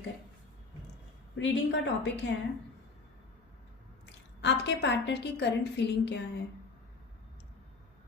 लेकर। रीडिंग का टॉपिक है आपके पार्टनर की करंट फीलिंग क्या है,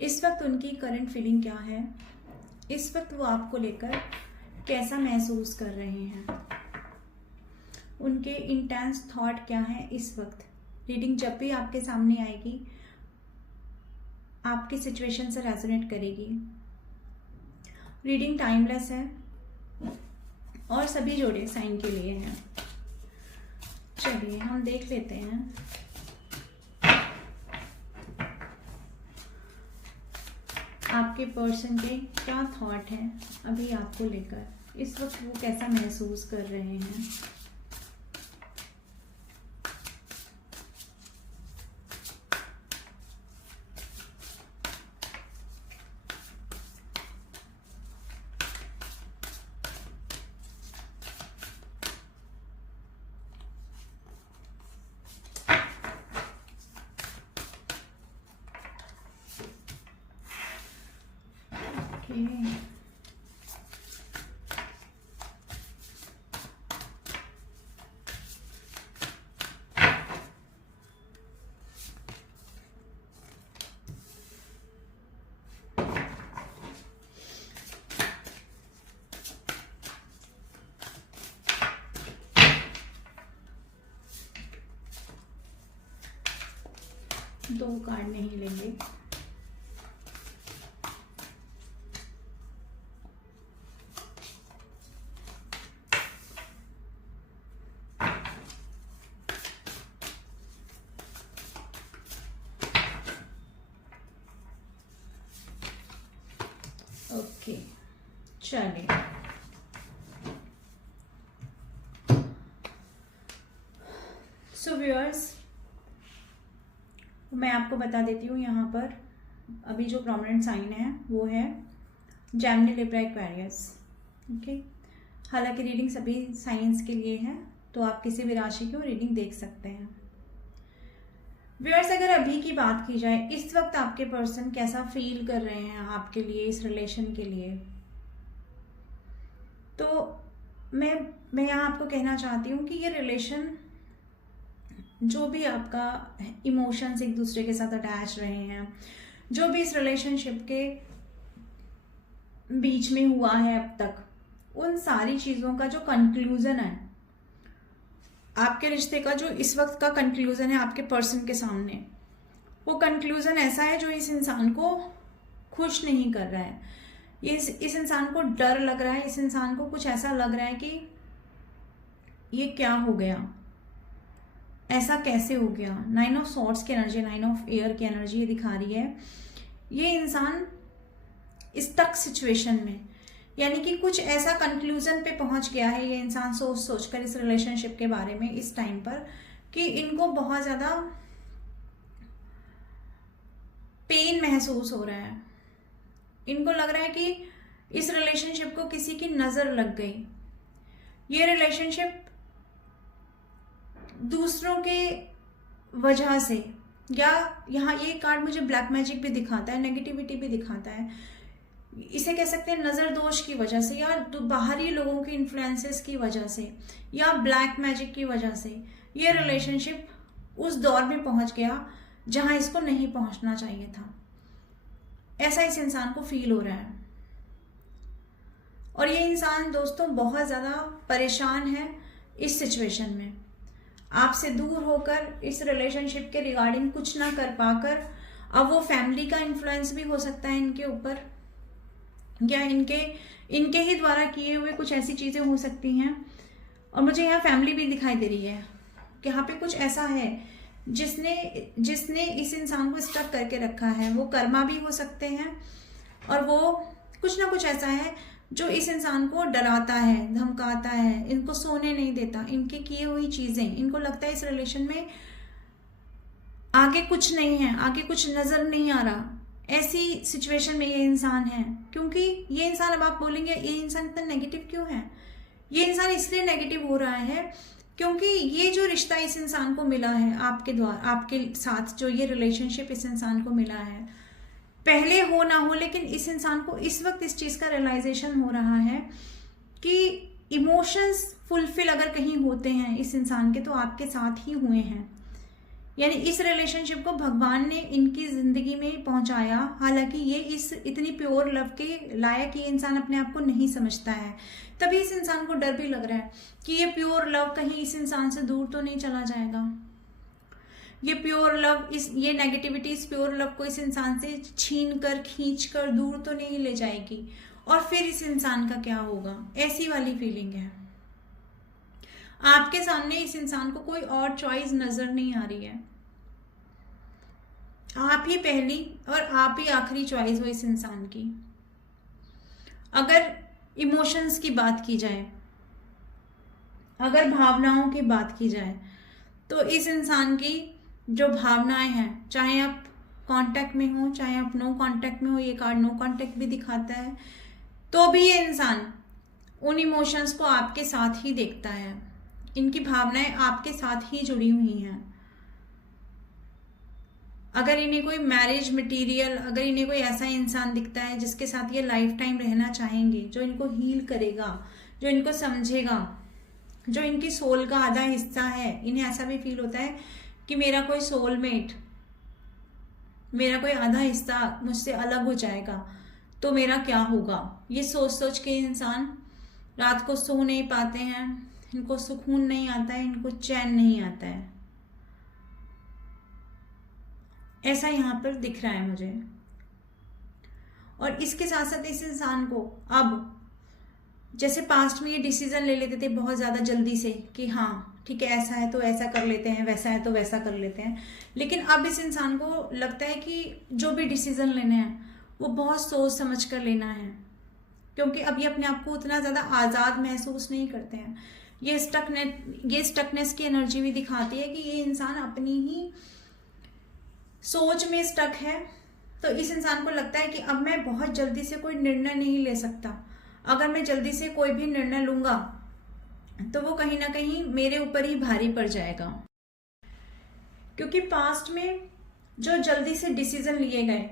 इस वक्त उनकी करंट फीलिंग क्या है, इस वक्त वो आपको लेकर कैसा महसूस कर रहे हैं, उनके इंटेंस थॉट क्या है इस वक्त। रीडिंग जब भी आपके सामने आएगी आपकी सिचुएशन से रेजोनेट करेगी। रीडिंग टाइमलेस है और सभी जोड़े साइन के लिए हैं। चलिए हम देख लेते हैं आपके पर्सन के क्या थॉट हैं अभी आपको लेकर, इस वक्त वो कैसा महसूस कर रहे हैं। दो कार्ड नहीं लेंगे। ओके चलिए सो व्यूअर्स मैं आपको बता देती हूँ यहाँ पर अभी जो प्रोमिनेंट साइन है वो है जेमिनी, लिब्रा, एक्वेरियस। ओके, हालांकि रीडिंग सभी साइंस के लिए है तो आप किसी भी राशि की रीडिंग देख सकते हैं। व्यूअर्स अगर अभी की बात की जाए इस वक्त आपके पर्सन कैसा फील कर रहे हैं आपके लिए, इस रिलेशन के लिए, तो मैं यहाँ आपको कहना चाहती हूँ कि ये रिलेशन जो भी आपका इमोशंस एक दूसरे के साथ अटैच रहे हैं, जो भी इस रिलेशनशिप के बीच में हुआ है अब तक, उन सारी चीज़ों का जो कंक्लूजन है आपके रिश्ते का, जो इस वक्त का कंक्लूजन है आपके पर्सन के सामने, वो कंक्लूजन ऐसा है जो इस इंसान को खुश नहीं कर रहा है। इस इंसान को डर लग रहा है, इस इंसान को कुछ ऐसा लग रहा है कि ये क्या हो गया, ऐसा कैसे हो गया। 9 ऑफ सॉर्ड्स की एनर्जी, 9 ऑफ एयर की एनर्जी ये दिखा रही है। ये इंसान स्टक सिचुएशन में, यानी कि कुछ ऐसा कंक्लूजन पे पहुंच गया है ये इंसान सोच कर इस रिलेशनशिप के बारे में इस टाइम पर, कि इनको बहुत ज़्यादा पेन महसूस हो रहा है। इनको लग रहा है कि इस रिलेशनशिप को किसी की नज़र लग गई। ये रिलेशनशिप दूसरों के वजह से, या यहाँ ये कार्ड मुझे ब्लैक मैजिक भी दिखाता है, नेगेटिविटी भी दिखाता है, इसे कह सकते हैं नज़र दोष की वजह से, या बाहरी लोगों के इन्फ्लुएंसेस की वजह से, या ब्लैक मैजिक की वजह से ये रिलेशनशिप उस दौर में पहुंच गया जहां इसको नहीं पहुंचना चाहिए था। ऐसा इस इंसान को फील हो रहा है। और ये इंसान दोस्तों बहुत ज़्यादा परेशान है इस सिचुएशन में, आपसे दूर होकर इस रिलेशनशिप के रिगार्डिंग कुछ ना कर पाकर। अब वो फैमिली का इन्फ्लुएंस भी हो सकता है इनके ऊपर, या इनके ही द्वारा किए हुए कुछ ऐसी चीज़ें हो सकती हैं। और मुझे यहाँ फैमिली भी दिखाई दे रही है कि यहाँ पे कुछ ऐसा है जिसने इस इंसान को स्टक करके रखा है। वो कर्मा भी हो सकते हैं, और वो कुछ ना कुछ ऐसा है जो इस इंसान को डराता है, धमकाता है, इनको सोने नहीं देता। इनके किए हुई चीज़ें, इनको लगता है इस रिलेशन में आगे कुछ नहीं है, आगे कुछ नज़र नहीं आ रहा। ऐसी सिचुएशन में ये इंसान है, क्योंकि ये इंसान, अब आप बोलेंगे ये इंसान इतना नेगेटिव क्यों है। ये इंसान इसलिए नेगेटिव हो रहा है क्योंकि ये जो रिश्ता इस इंसान को मिला है आपके द्वारा, आपके साथ जो ये रिलेशनशिप इस इंसान को मिला है, पहले हो ना हो लेकिन इस इंसान को इस वक्त इस चीज़ का रियलाइजेशन हो रहा है कि इमोशंस फुलफिल अगर कहीं होते हैं इस इंसान के, तो आपके साथ ही हुए हैं। यानी इस रिलेशनशिप को भगवान ने इनकी जिंदगी में पहुंचाया, हालांकि ये इस इतनी प्योर लव के लायक ये इंसान अपने आप को नहीं समझता है। तभी इस इंसान को डर भी लग रहा है कि ये प्योर लव कहीं इस इंसान से दूर तो नहीं चला जाएगा, ये प्योर लव, ये नेगेटिविटी इस प्योर लव को इस इंसान से छीन कर खींच कर दूर तो नहीं ले जाएगी, और फिर इस इंसान का क्या होगा, ऐसी वाली फीलिंग है। आपके सामने इस इंसान को कोई और चॉइस नजर नहीं आ रही है। आप ही पहली और आप ही आखिरी चॉइस हो इस इंसान की। अगर इमोशंस की बात की जाए, अगर भावनाओं की बात की जाए, तो इस इंसान की जो भावनाएं हैं, चाहे आप कांटेक्ट में हो चाहे आप नो कांटेक्ट में हो, ये कार्ड नो कांटेक्ट भी दिखाता है, तो भी ये इंसान उन इमोशंस को आपके साथ ही देखता है। इनकी भावनाएं आपके साथ ही जुड़ी हुई हैं। अगर इन्हें कोई मैरिज मटेरियल, अगर इन्हें कोई ऐसा इंसान दिखता है जिसके साथ ये लाइफ टाइम रहना चाहेंगे, जो इनको हील करेगा, जो इनको समझेगा, जो इनकी सोल का आधा हिस्सा है, इन्हें ऐसा भी फील होता है कि मेरा कोई सोलमेट, मेरा कोई आधा हिस्सा मुझसे अलग हो जाएगा तो मेरा क्या होगा। ये सोच सोच के इंसान रात को सो नहीं पाते हैं, इनको सुकून नहीं आता है, इनको चैन नहीं आता है। ऐसा यहाँ पर दिख रहा है मुझे। और इसके साथ साथ इस इंसान को अब, जैसे पास्ट में ये डिसीजन ले लेते थे बहुत ज़्यादा जल्दी से कि हाँ ठीक है ऐसा है तो ऐसा कर लेते हैं, वैसा है तो वैसा कर लेते हैं, लेकिन अब इस इंसान को लगता है कि जो भी डिसीजन लेने हैं वो बहुत सोच समझ कर लेना है, क्योंकि अब ये अपने आप को उतना ज़्यादा आज़ाद महसूस नहीं करते हैं। ये स्टकनेस की एनर्जी भी दिखाती है कि ये इंसान अपनी ही सोच में स्टक है। तो इस इंसान को लगता है कि अब मैं बहुत जल्दी से कोई निर्णय नहीं ले सकता, अगर मैं जल्दी से कोई भी निर्णय लूंगा तो वो कहीं ना कहीं मेरे ऊपर ही भारी पड़ जाएगा। क्योंकि पास्ट में जो जल्दी से डिसीजन लिए गए,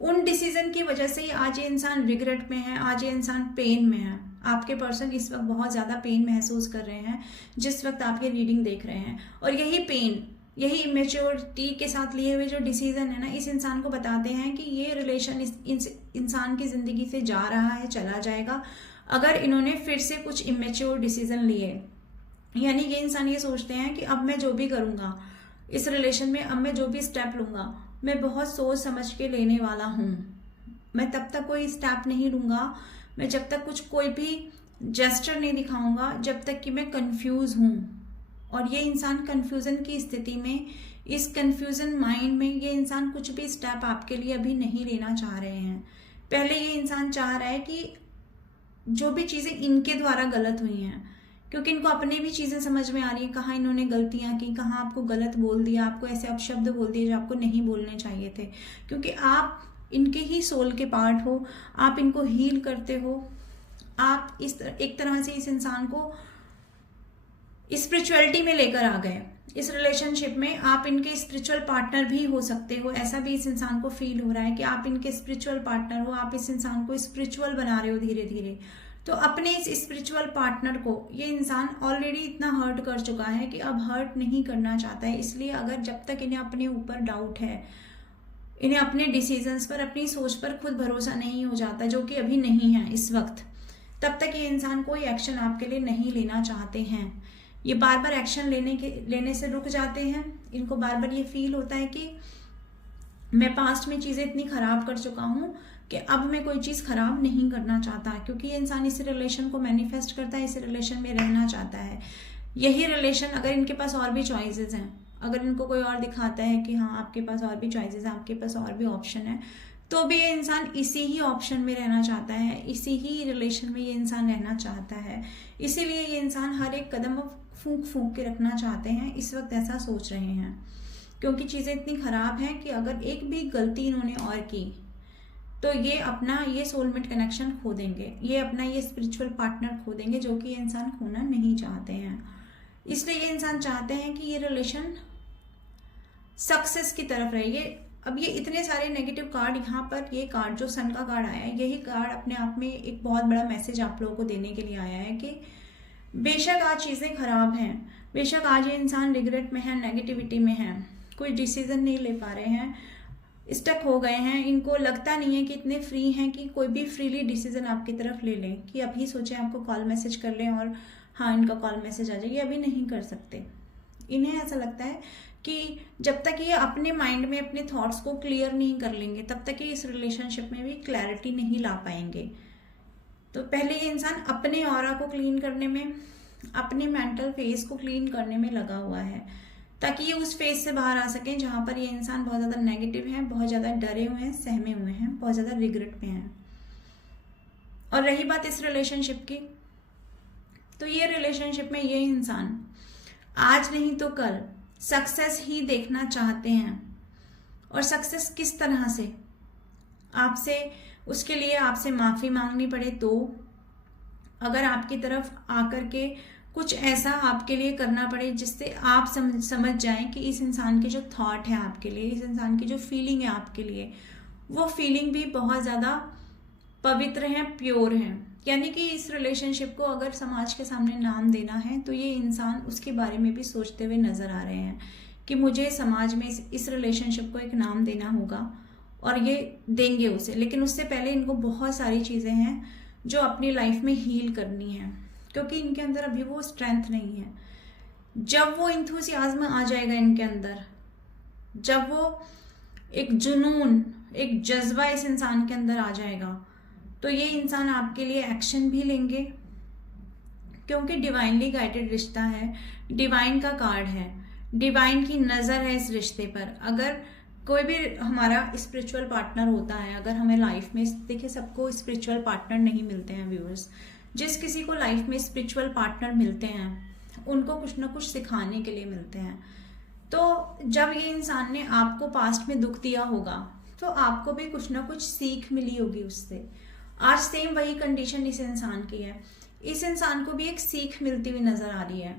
उन डिसीजन की वजह से ही आज ये इंसान रिग्रेट में है, आज ये इंसान पेन में है। आपके पर्सन इस वक्त बहुत ज़्यादा पेन महसूस कर रहे हैं जिस वक्त आप ये रीडिंग देख रहे हैं, और यही पेन, यही इमेच्योरिटी के साथ लिए हुए जो डिसीजन है ना, इस इंसान को बताते हैं कि ये रिलेशन इस इंसान की ज़िंदगी से जा रहा है, चला जाएगा, अगर इन्होंने फिर से कुछ इमेच्योर डिसीजन लिए। यानी ये इंसान ये सोचते हैं कि अब मैं जो भी करूँगा इस रिलेशन में, अब मैं जो भी स्टेप लूँगा मैं बहुत सोच समझ के लेने वाला हूँ। मैं तब तक कोई स्टेप नहीं लूँगा, मैं जब तक कोई भी जेस्चर नहीं दिखाऊंगा जब तक कि मैं कंफ्यूज हूँ। और ये इंसान कंफ्यूजन की स्थिति में, इस कंफ्यूजन माइंड में ये इंसान कुछ भी स्टेप आपके लिए अभी नहीं लेना चाह रहे हैं। पहले ये इंसान चाह रहा है कि जो भी चीज़ें इनके द्वारा गलत हुई हैं, क्योंकि इनको अपनी भी चीज़ें समझ में आ रही हैं, कहाँ इन्होंने गलतियाँ की, कहाँ आपको गलत बोल दिया, आपको ऐसे अपशब्द बोल दिए जो आपको नहीं बोलने चाहिए थे, क्योंकि आप इनके ही सोल के पार्ट हो, आप इनको हील करते हो। आप एक तरह से इस इंसान को स्पिरिचुअलिटी में लेकर आ गए। इस रिलेशनशिप में आप इनके स्पिरिचुअल पार्टनर भी हो सकते हो, ऐसा भी इस इंसान को फील हो रहा है कि आप इनके स्पिरिचुअल पार्टनर हो, आप इस इंसान को स्पिरिचुअल बना रहे हो धीरे धीरे। तो अपने इस स्पिरिचुअल पार्टनर को ये इंसान ऑलरेडी इतना हर्ट कर चुका है कि अब हर्ट नहीं करना चाहता है। इसलिए अगर जब तक इन्हें अपने ऊपर डाउट है, इन्हें अपने डिसीजंस पर, अपनी सोच पर खुद भरोसा नहीं हो जाता, जो कि अभी नहीं है इस वक्त, तब तक ये इंसान कोई एक्शन आपके लिए नहीं लेना चाहते हैं। ये बार बार एक्शन लेने से रुक जाते हैं। इनको बार बार ये फील होता है कि मैं पास्ट में चीज़ें इतनी ख़राब कर चुका हूँ कि अब मैं कोई चीज़ ख़राब नहीं करना चाहता, क्योंकि ये इंसान इस रिलेशन को मैनिफेस्ट करता है, इस रिलेशन में रहना चाहता है। यही रिलेशन, अगर इनके पास और भी चॉइसेस हैं, अगर इनको कोई और दिखाता है कि हाँ आपके पास और भी चॉइसेस हैं, आपके पास और भी ऑप्शन है, तो भी ये इंसान इसी ही ऑप्शन में रहना चाहता है, इसी ही रिलेशन में ये इंसान रहना चाहता है। इसीलिए ये इंसान हर एक कदम फूंक फूंक के रखना चाहते हैं, इस वक्त ऐसा सोच रहे हैं, क्योंकि चीज़ें इतनी ख़राब हैं कि अगर एक भी गलती इन्होंने और की तो ये अपना ये सोलमेट कनेक्शन खो देंगे, ये अपना ये स्पिरिचुअल पार्टनर खो देंगे, जो कि ये इंसान खोना नहीं चाहते हैं। इसलिए ये इंसान चाहते हैं कि ये रिलेशन सक्सेस की तरफ रहे, ये अब ये इतने सारे नेगेटिव कार्ड, यहाँ पर ये कार्ड जो सन का कार्ड आया है, यही कार्ड अपने आप में एक बहुत बड़ा मैसेज आप लोगों को देने के लिए आया है कि बेशक आज चीज़ें खराब हैं, बेशक आज ये इंसान रिग्रेट में है, नेगेटिविटी में है, कोई डिसीजन नहीं ले पा रहे हैं, स्टक हो गए हैं, इनको लगता नहीं है कि इतने फ्री हैं कि कोई भी फ्रीली डिसीजन आपकी तरफ ले लें, कि अभी सोचें आपको कॉल मैसेज कर लें और हाँ इनका कॉल मैसेज आ जाए, ये अभी नहीं कर सकते। इन्हें ऐसा लगता है कि जब तक ये अपने माइंड में अपने थॉट्स को क्लियर नहीं कर लेंगे तब तक ये इस रिलेशनशिप में भी क्लैरिटी नहीं ला पाएंगे। तो पहले ये इंसान अपने ऑरा को क्लीन करने में, अपने मेंटल फेस को क्लीन करने में लगा हुआ है, ताकि ये उस फेज से बाहर आ सकें जहाँ पर ये इंसान बहुत ज़्यादा नेगेटिव है, बहुत ज़्यादा डरे हुए हैं, सहमे हुए हैं, बहुत ज़्यादा रिग्रेट में हैं। और रही बात इस रिलेशनशिप की, तो ये रिलेशनशिप में ये इंसान आज नहीं तो कल सक्सेस ही देखना चाहते हैं। और सक्सेस किस तरह से, आपसे, उसके लिए आपसे माफ़ी मांगनी पड़े तो, अगर आपकी तरफ आकर के कुछ ऐसा आपके लिए करना पड़े जिससे आप समझ जाएं कि इस इंसान के जो थॉट है आपके लिए, इस इंसान की जो फीलिंग है आपके लिए, वो फीलिंग भी बहुत ज़्यादा पवित्र है, प्योर है। यानी कि इस रिलेशनशिप को अगर समाज के सामने नाम देना है तो ये इंसान उसके बारे में भी सोचते हुए नजर आ रहे हैं कि मुझे समाज में इस रिलेशनशिप को एक नाम देना होगा, और ये देंगे उसे। लेकिन उससे पहले इनको बहुत सारी चीज़ें हैं जो अपनी लाइफ में हील करनी है, क्योंकि इनके अंदर अभी वो स्ट्रेंथ नहीं है। जब वो इंथुसियाज्म आ जाएगा इनके अंदर, जब वो एक जुनून, एक जज्बा इस इंसान के अंदर आ जाएगा, तो ये इंसान आपके लिए एक्शन भी लेंगे, क्योंकि डिवाइनली गाइडेड रिश्ता है, डिवाइन का कार्ड है, डिवाइन की नज़र है इस रिश्ते पर। अगर कोई भी हमारा स्पिरिचुअल पार्टनर होता है, अगर हमें लाइफ में, देखिए सबको स्पिरिचुअल पार्टनर नहीं मिलते हैं व्यूअर्स, जिस किसी को लाइफ में स्पिरिचुअल पार्टनर मिलते हैं उनको कुछ ना कुछ सिखाने के लिए मिलते हैं। तो जब ये इंसान ने आपको पास्ट में दुख दिया होगा तो आपको भी कुछ ना कुछ सीख मिली होगी उससे। आज सेम वही कंडीशन इस इंसान की है, इस इंसान को भी एक सीख मिलती हुई नजर आ रही है।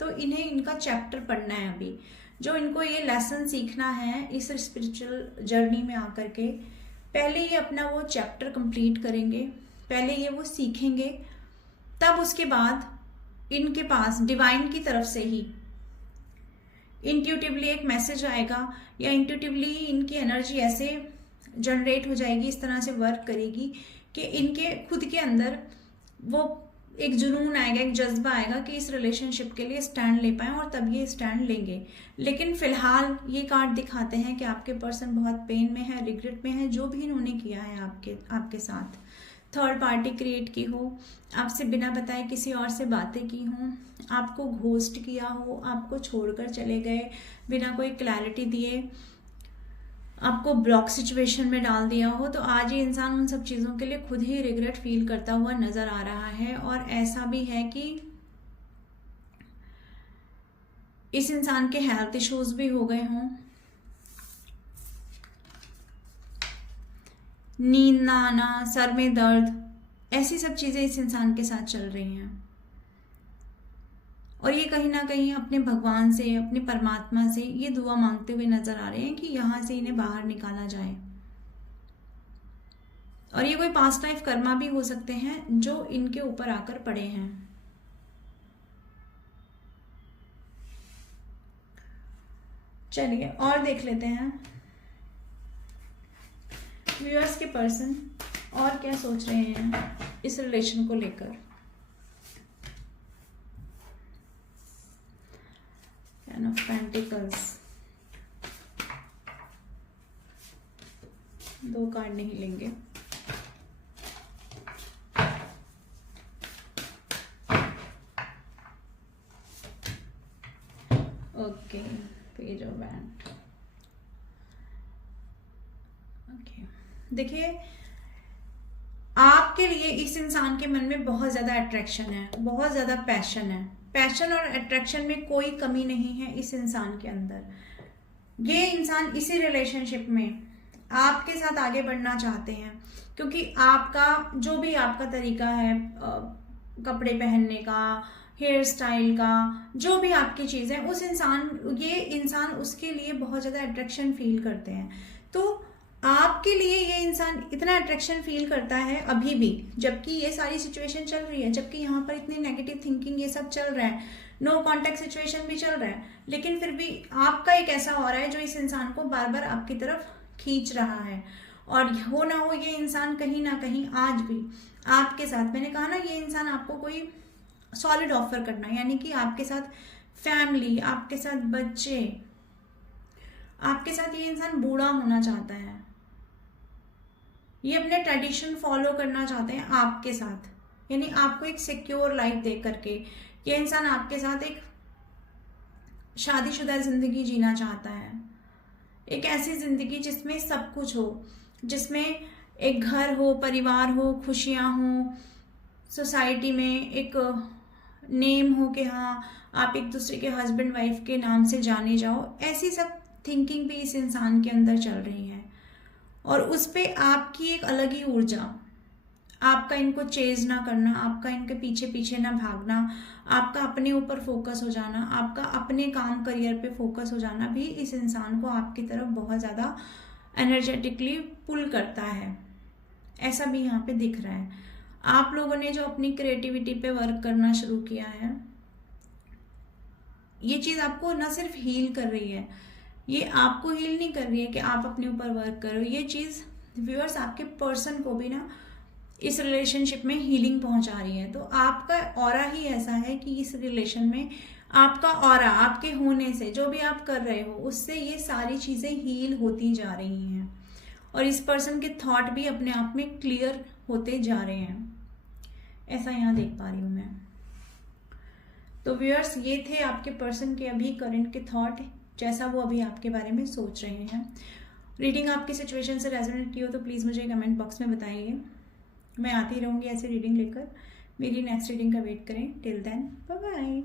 तो इन्हें इनका चैप्टर पढ़ना है अभी, जो इनको ये लेसन सीखना है इस स्पिरिचुअल जर्नी में आकर के। पहले ये अपना वो चैप्टर कंप्लीट करेंगे, पहले ये वो सीखेंगे, तब उसके बाद इनके पास डिवाइन की तरफ से ही इंट्यूटिवली एक मैसेज आएगा, या इंट्यूटिवली इनकी एनर्जी ऐसे जनरेट हो जाएगी, इस तरह से वर्क करेगी कि इनके खुद के अंदर वो एक जुनून आएगा, एक जज्बा आएगा कि इस रिलेशनशिप के लिए स्टैंड ले पाएं, और तब ये स्टैंड लेंगे। लेकिन फिलहाल ये कार्ड दिखाते हैं कि आपके पर्सन बहुत पेन में है, रिग्रेट में है, जो भी इन्होंने किया है आपके साथ। थर्ड पार्टी क्रिएट की हो, आपसे बिना बताए किसी और से बातें की हों, आपको घोस्ट किया हो, आपको छोड़कर चले गए बिना कोई क्लैरिटी दिए, आपको ब्लॉक सिचुएशन में डाल दिया हो, तो आज ये इंसान उन सब चीज़ों के लिए खुद ही रिग्रेट फील करता हुआ नजर आ रहा है। और ऐसा भी है कि इस इंसान के हेल्थ इश्यूज भी हो गए हों, नींद ना आना, सर में दर्द, ऐसी सब चीज़ें इस इंसान के साथ चल रही हैं। और ये कहीं ना कहीं अपने भगवान से, अपने परमात्मा से ये दुआ मांगते हुए नजर आ रहे हैं कि यहाँ से इन्हें बाहर निकाला जाए। और ये कोई पास्ट लाइफ कर्मा भी हो सकते हैं जो इनके ऊपर आकर पड़े हैं। चलिए और देख लेते हैं व्यूअर्स के पर्सन और क्या सोच रहे हैं इस रिलेशन को लेकर। Ten of Pentacles, 2 कार्ड नहीं लेंगे। Okay, page of wand. Okay, देखिए आपके लिए इस इंसान के मन में बहुत ज्यादा अट्रैक्शन है, बहुत ज्यादा पैशन है। पैशन और अट्रैक्शन में कोई कमी नहीं है इस इंसान के अंदर। ये इंसान इसी रिलेशनशिप में आपके साथ आगे बढ़ना चाहते हैं, क्योंकि आपका जो भी आपका तरीका है कपड़े पहनने का, हेयर स्टाइल का, जो भी आपकी चीज़ है, ये इंसान उसके लिए बहुत ज़्यादा अट्रैक्शन फील करते हैं। तो आपके लिए ये इंसान इतना अट्रैक्शन फील करता है अभी भी, जबकि ये सारी सिचुएशन चल रही है, जबकि यहाँ पर इतनी नेगेटिव थिंकिंग ये सब चल रहा है, नो कांटेक्ट सिचुएशन भी चल रहा है, लेकिन फिर भी आपका एक ऐसा हो रहा है जो इस इंसान को बार बार आपकी तरफ खींच रहा है। और हो ना हो ये इंसान कहीं ना कहीं आज भी आपके साथ, मैंने कहा ना ये इंसान आपको कोई सॉलिड ऑफर करना, यानी कि आपके साथ फैमिली, आपके साथ बच्चे, आपके साथ ये इंसान बूढ़ा होना चाहता है, ये अपने ट्रेडिशन फॉलो करना चाहते हैं आपके साथ, यानी आपको एक सिक्योर लाइफ दे करके ये इंसान आपके साथ एक शादीशुदा जिंदगी जीना चाहता है, एक ऐसी जिंदगी जिसमें सब कुछ हो, जिसमें एक घर हो, परिवार हो, खुशियां हो, सोसाइटी में एक नेम हो कि हाँ आप एक दूसरे के हस्बैंड वाइफ के नाम से जाने जाओ। ऐसी सब थिंकिंग भी इस इंसान के अंदर चल रही है और उस पे आपकी एक अलग ही ऊर्जा, आपका इनको चेज ना करना, आपका इनके पीछे पीछे ना भागना, आपका अपने ऊपर फोकस हो जाना, आपका अपने काम करियर पे फोकस हो जाना भी इस इंसान को आपकी तरफ बहुत ज़्यादा एनर्जेटिकली पुल करता है। ऐसा भी यहाँ पे दिख रहा है। आप लोगों ने जो अपनी क्रिएटिविटी पे वर्क करना शुरू किया है, ये चीज़ आपको ना सिर्फ हील कर रही है, ये आपको हील नहीं कर रही है कि आप अपने ऊपर वर्क करो, ये चीज़ व्यूअर्स आपके पर्सन को भी ना इस रिलेशनशिप में हीलिंग पहुंचा रही है। तो आपका ऑरा ही ऐसा है कि इस रिलेशन में आपका ऑरा, आपके होने से जो भी आप कर रहे हो उससे ये सारी चीज़ें हील होती जा रही हैं और इस पर्सन के थॉट भी अपने आप में क्लियर होते जा रहे हैं, ऐसा यहाँ देख पा रही हूँ मैं। तो व्यूअर्स ये थे आपके पर्सन के अभी करंट के थॉट, जैसा वो अभी आपके बारे में सोच रहे हैं। रीडिंग आपकी सिचुएशन से रेजोनेट की हो तो प्लीज़ मुझे कमेंट बॉक्स में बताइए। मैं आती रहूँगी ऐसे रीडिंग लेकर। मेरी नेक्स्ट रीडिंग का वेट करें। Till then bye bye.